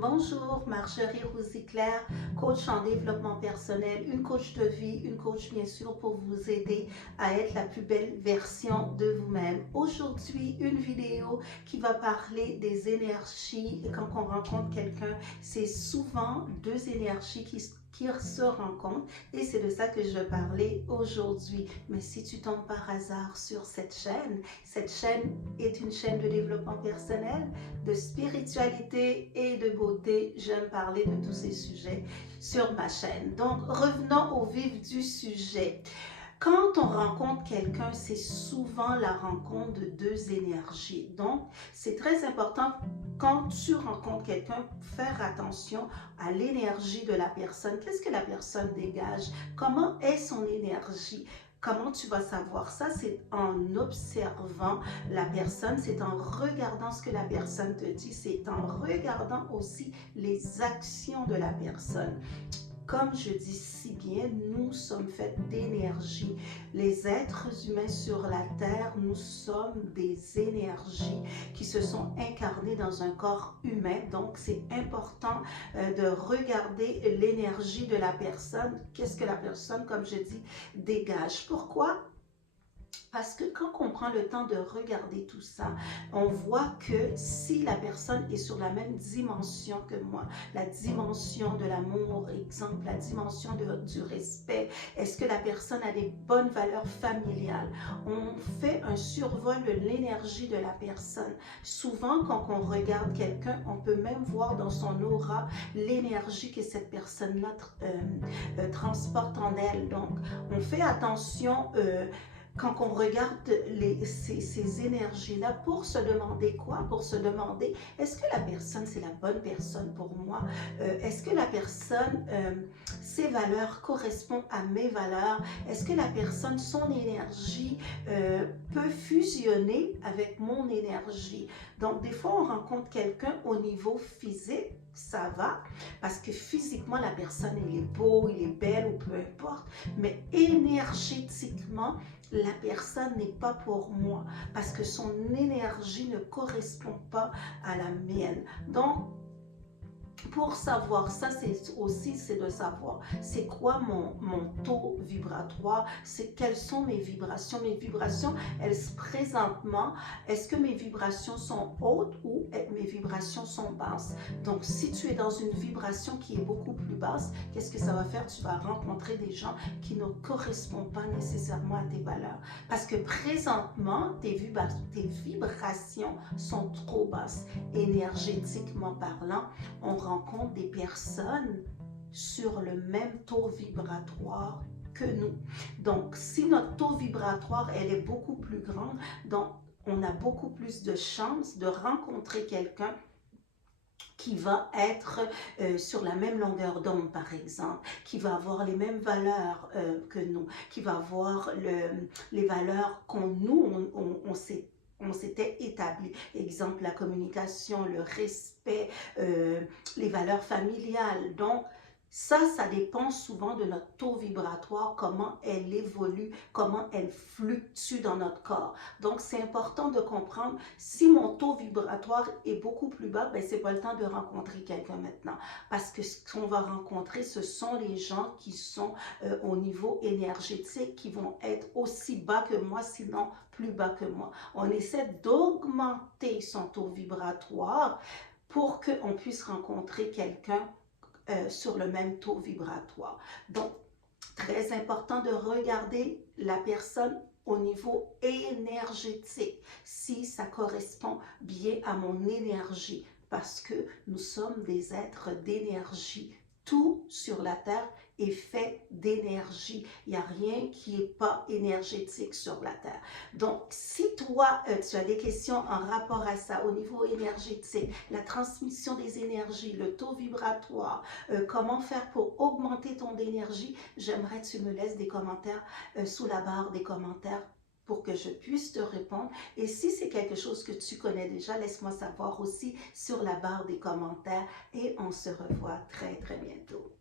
Bonjour, Marjorie Rouzy-Claire, coach en développement personnel, une coach de vie, une coach bien sûr pour vous aider à être la plus belle version de vous-même. Aujourd'hui, une vidéo qui va parler des énergies. Quand on rencontre quelqu'un, c'est souvent deux énergies qui se rencontrent et c'est de ça que je vais parler aujourd'hui. Mais si tu tombes par hasard sur cette chaîne est une chaîne de développement personnel, de spiritualité et de beauté. J'aime parler de tous ces sujets sur ma chaîne. Donc, revenons au vif du sujet. Quand on rencontre quelqu'un, c'est souvent la rencontre de deux énergies. Donc, c'est très important quand tu rencontres quelqu'un, faire attention à l'énergie de la personne. Qu'est-ce que la personne dégage? Comment est son énergie? Comment tu vas savoir ça? C'est en observant la personne, c'est en regardant ce que la personne te dit, c'est en regardant aussi les actions de la personne. Comme je dis si bien, nous sommes faits d'énergie. Les êtres humains sur la Terre, nous sommes des énergies qui se sont incarnées dans un corps humain. Donc, c'est important de regarder l'énergie de la personne. Qu'est-ce que la personne, comme je dis, dégage? Pourquoi? Parce que quand on prend le temps de regarder tout ça, on voit que si la personne est sur la même dimension que moi, la dimension de l'amour, exemple, la dimension du respect, est-ce que la personne a des bonnes valeurs familiales? On fait un survol de l'énergie de la personne. Souvent, quand on regarde quelqu'un, on peut même voir dans son aura l'énergie que cette personne-là transporte en elle. Donc, on fait attention quand on regarde ces énergies-là, pour se demander quoi? Pour se demander, est-ce que la personne, c'est la bonne personne pour moi? Est-ce que la personne, ses valeurs correspondent à mes valeurs? Est-ce que la personne, son énergie peut fusionner avec mon énergie? Donc, des fois, on rencontre quelqu'un au niveau physique, ça va, parce que physiquement, la personne, elle est beau, il est belle ou peu importe, mais énergétiquement, la personne n'est pas pour moi parce que son énergie ne correspond pas à la mienne. Donc, pour savoir ça, c'est de savoir c'est quoi mon taux vibratoire, c'est quelles sont mes vibrations. Mes vibrations, elles présentement, est-ce que mes vibrations sont hautes ou mes vibrations sont basses? Donc, si tu es dans une vibration qui est beaucoup plus basse, qu'est-ce que ça va faire? Tu vas rencontrer des gens qui ne correspondent pas nécessairement à tes valeurs. Parce que présentement, tes vibrations sont trop basses. Énergétiquement parlant, on rencontre des personnes sur le même taux vibratoire que nous. Donc, si notre taux vibratoire, elle est beaucoup plus grande, donc on a beaucoup plus de chances de rencontrer quelqu'un qui va être sur la même longueur d'onde, par exemple, qui va avoir les mêmes valeurs que nous, qui va avoir les valeurs on s'était établi. Exemple, la communication, le respect, les valeurs familiales. Donc, ça dépend souvent de notre taux vibratoire, comment elle évolue, comment elle fluctue dans notre corps. Donc, c'est important de comprendre, si mon taux vibratoire est beaucoup plus bas, ben, c'est pas le temps de rencontrer quelqu'un maintenant. Parce que ce qu'on va rencontrer, ce sont les gens qui sont au niveau énergétique, qui vont être aussi bas que moi, sinon plus bas que moi. On essaie d'augmenter son taux vibratoire pour qu'on puisse rencontrer quelqu'un sur le même taux vibratoire. Donc, très important de regarder la personne au niveau énergétique, si ça correspond bien à mon énergie, parce que nous sommes des êtres d'énergie. Tout sur la Terre est fait d'énergie. Il n'y a rien qui n'est pas énergétique sur la Terre. Donc, si toi, tu as des questions en rapport à ça, au niveau énergétique, la transmission des énergies, le taux vibratoire, comment faire pour augmenter ton énergie, j'aimerais que tu me laisses des commentaires sous la barre des commentaires pour que je puisse te répondre. Et si c'est quelque chose que tu connais déjà, laisse-moi savoir aussi sur la barre des commentaires et on se revoit très, très bientôt.